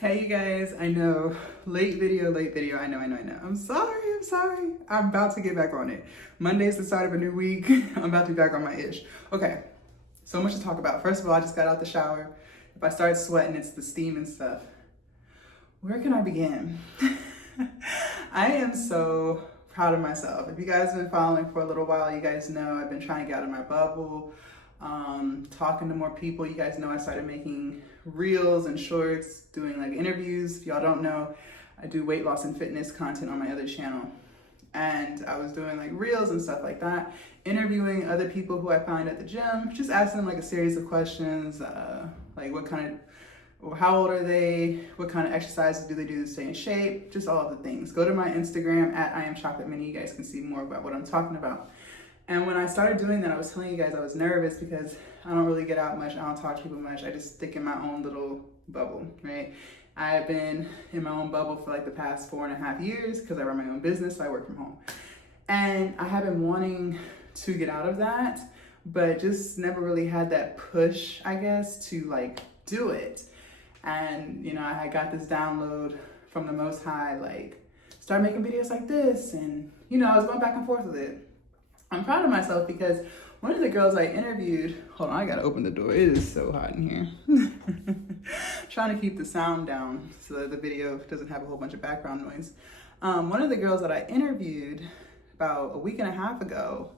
Hey you guys, I know, late video, I know. I'm sorry. I'm about to get back on it. Monday's the start of a new week. I'm about to be back on my ish. Okay, so much to talk about. First of all, I just got out the shower. If I start sweating, it's the steam and stuff. Where can I begin? I am so proud of myself. If you guys have been following for a little while, you guys know I've been trying to get out of my bubble, talking to more people. You guys know I started making reels and shorts, doing like interviews. If y'all don't know, I do weight loss and fitness content on my other channel. And I was doing like reels and stuff like that, interviewing other people who I found at the gym, just asking them like a series of questions, like how old are they? What kind of exercises do they do to stay in shape? Just all of the things. Go to my Instagram at IamChocolateMini. You guys can see more about what I'm talking about. And when I started doing that, I was telling you guys I was nervous because I don't really get out much. I don't talk to people much. I just stick in my own little bubble, right? I've been in my own bubble for like the past 4.5 years because I run my own business, so I work from home. And I have been wanting to get out of that, but just never really had that push, I guess, to like do it. And, you know, I got this download from the Most High, like, start making videos like this. And, you know, I was going back and forth with it. I'm proud of myself because one of the girls I interviewed, hold on, I gotta open the door. It is so hot in here. Trying to keep the sound down so that the video doesn't have a whole bunch of background noise. One of the girls that I interviewed about a week and a half ago,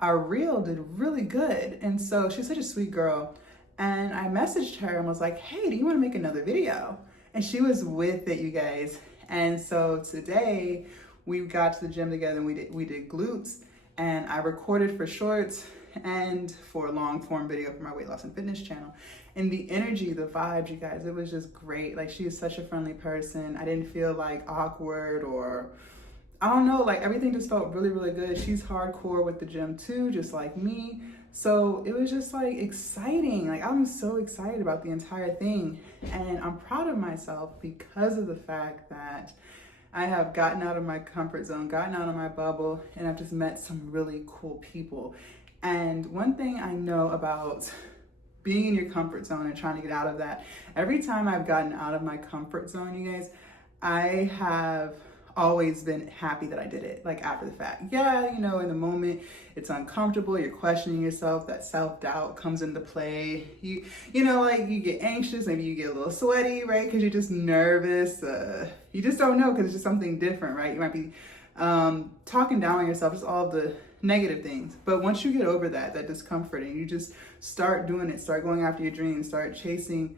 our reel did really good. And so she's such a sweet girl. And I messaged her and was like, hey, do you want to make another video? And she was with it, you guys. And so today we got to the gym together and we did glutes, and I recorded for shorts and for a long form video for my weight loss and fitness channel. And the energy, the vibes, you guys, it was just great. Like, she is such a friendly person. I didn't feel like awkward or, I don't know, like everything just felt really, really good. She's hardcore with the gym too, just like me. So it was just like exciting. Like, I'm so excited about the entire thing. And I'm proud of myself because of the fact that I have gotten out of my comfort zone, gotten out of my bubble, and I've just met some really cool people. And one thing I know about being in your comfort zone and trying to get out of that, every time I've gotten out of my comfort zone, you guys, I have always been happy that I did it, like after the fact. Yeah, you know, in the moment, it's uncomfortable, you're questioning yourself, that self-doubt comes into play. You know, like you get anxious, maybe you get a little sweaty, right? Because you're just nervous. You just don't know because it's just something different, right? You might be talking down on yourself, just all the negative things. But once you get over that discomfort, and you just start doing it, start going after your dreams, start chasing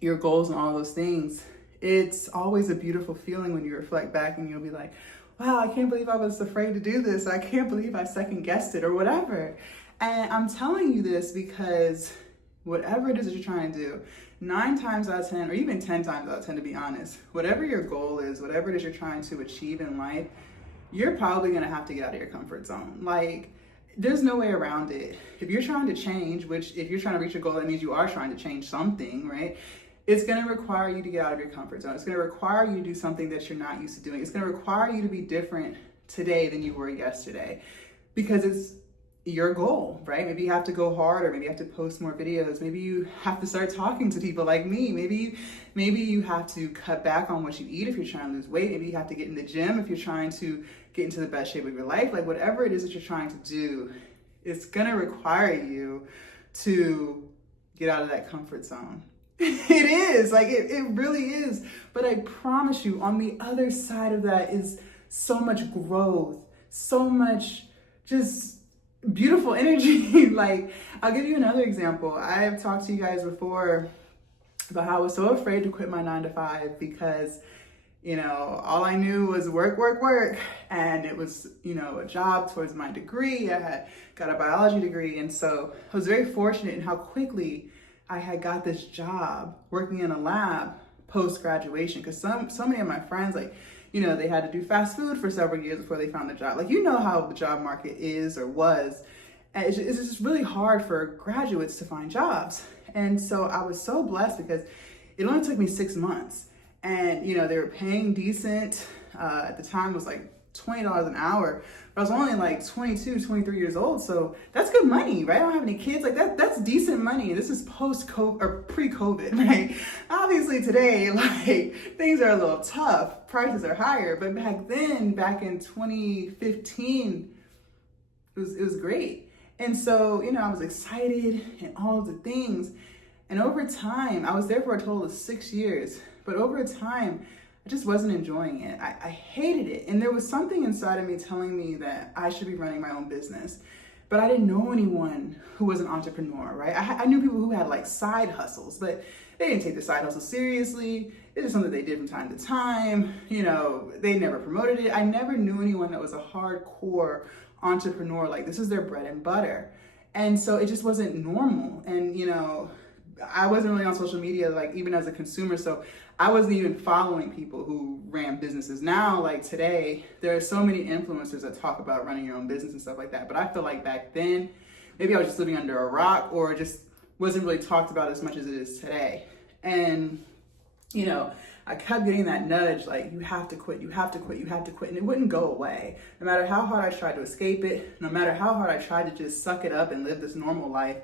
your goals and all those things, it's always a beautiful feeling when you reflect back and you'll be like, wow, I can't believe I was afraid to do this. I can't believe I second guessed it or whatever. And I'm telling you this because whatever it is that you're trying to do, 9 times out of 10, or even 10 times out of 10, to be honest, whatever your goal is, whatever it is you're trying to achieve in life, you're probably gonna have to get out of your comfort zone. Like, there's no way around it. If you're trying to change, which if you're trying to reach a goal, that means you are trying to change something, right? It's going to require you to get out of your comfort zone. It's going to require you to do something that you're not used to doing. It's going to require you to be different today than you were yesterday because it's your goal, right? Maybe you have to go harder. Maybe you have to post more videos. Maybe you have to start talking to people like me. Maybe you have to cut back on what you eat if you're trying to lose weight. Maybe you have to get in the gym if you're trying to get into the best shape of your life. Like, whatever it is that you're trying to do, it's going to require you to get out of that comfort zone. It is, like, it really is. But I promise you, on the other side of that is so much growth, so much just beautiful energy. Like, I'll give you another example. I have talked to you guys before about how I was so afraid to quit my 9-to-5 because, you know, all I knew was work. And it was, you know, a job towards my degree. I had got a biology degree. And so I was very fortunate in how quickly I had got this job working in a lab post-graduation, because so many of my friends, like, you know, they had to do fast food for several years before they found a job. Like, you know how the job market is or was. And it's just really hard for graduates to find jobs. And so I was so blessed because it only took me 6 months. And, you know, they were paying decent. At the time, it was like $20 an hour, but I was only like 22, 23 years old. So that's good money, right? I don't have any kids. Like that's decent money. This is post-COVID or pre-COVID, right? Obviously today, like things are a little tough. Prices are higher, but back then, back in 2015, it was great. And so, you know, I was excited and all of the things. And over time, I was there for a total of 6 years, but over time, I just wasn't enjoying it. I hated it. And there was something inside of me telling me that I should be running my own business. But I didn't know anyone who was an entrepreneur, right? I knew people who had like side hustles, but they didn't take the side hustle seriously. It was something they did from time to time. You know, they never promoted it. I never knew anyone that was a hardcore entrepreneur. Like this is their bread and butter. And so it just wasn't normal. And, you know, I wasn't really on social media, like even as a consumer. So I wasn't even following people who ran businesses. Now, like today, there are so many influencers that talk about running your own business and stuff like that. But I feel like back then, maybe I was just living under a rock or just wasn't really talked about as much as it is today. And, you know, I kept getting that nudge, like, you have to quit, you have to quit, you have to quit. And it wouldn't go away. No matter how hard I tried to escape it, no matter how hard I tried to just suck it up and live this normal life,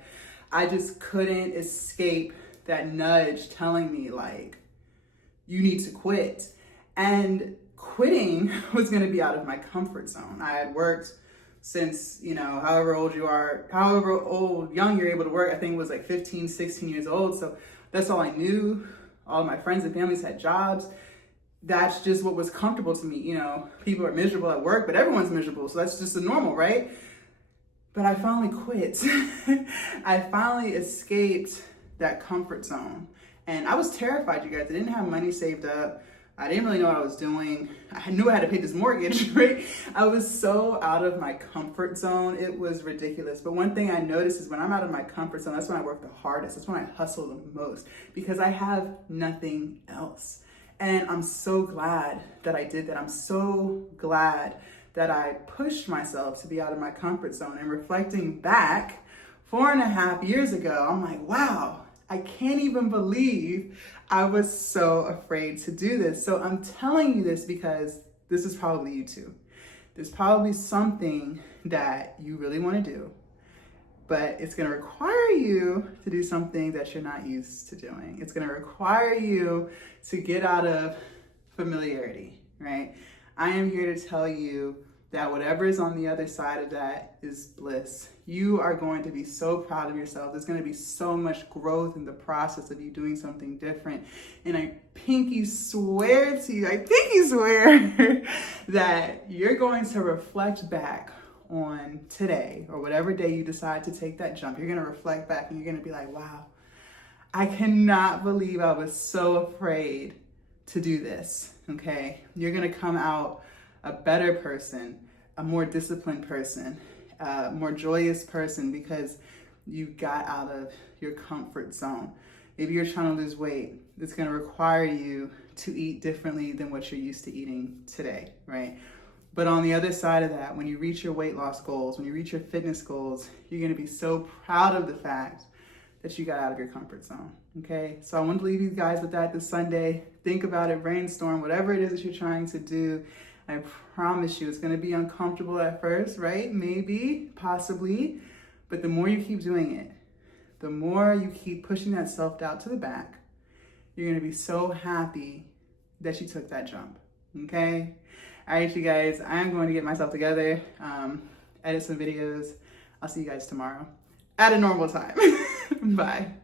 I just couldn't escape that nudge telling me, like, you need to quit. And quitting was going to be out of my comfort zone. I had worked since, you know, however old young you're able to work. I think it was like 15, 16 years old. So that's all I knew. All of my friends and families had jobs. That's just what was comfortable to me. You know, people are miserable at work, but everyone's miserable. So that's just the normal, right? But I finally quit. I finally escaped that comfort zone. And I was terrified, you guys. I didn't have money saved up. I didn't really know what I was doing. I knew I had to pay this mortgage, right? I was so out of my comfort zone. It was ridiculous. But one thing I noticed is when I'm out of my comfort zone, that's when I work the hardest. That's when I hustle the most because I have nothing else. And I'm so glad that I did that. I'm so glad that I pushed myself to be out of my comfort zone. And reflecting back 4.5 years ago, I'm like, wow, I can't even believe I was so afraid to do this. So I'm telling you this because this is probably you too. There's probably something that you really want to do, but it's going to require you to do something that you're not used to doing. It's going to require you to get out of familiarity, right? I am here to tell you that whatever is on the other side of that is bliss. You are going to be so proud of yourself. There's going to be so much growth in the process of you doing something different. And I pinky swear to you, that you're going to reflect back on today or whatever day you decide to take that jump. You're going to reflect back and you're going to be like, wow, I cannot believe I was so afraid to do this, okay? You're going to come out a better person, a more disciplined person, a more joyous person because you got out of your comfort zone. Maybe you're trying to lose weight. It's going to require you to eat differently than what you're used to eating today, right? But on the other side of that, when you reach your weight loss goals, when you reach your fitness goals, you're going to be so proud of the fact that you got out of your comfort zone, okay? So I want to leave you guys with that this Sunday. Think about it, brainstorm, whatever it is that you're trying to do. I promise you it's going to be uncomfortable at first, right? Maybe, possibly. But the more you keep doing it, the more you keep pushing that self-doubt to the back, you're going to be so happy that you took that jump, okay? All right, you guys, I'm going to get myself together, edit some videos. I'll see you guys tomorrow at a normal time. Bye.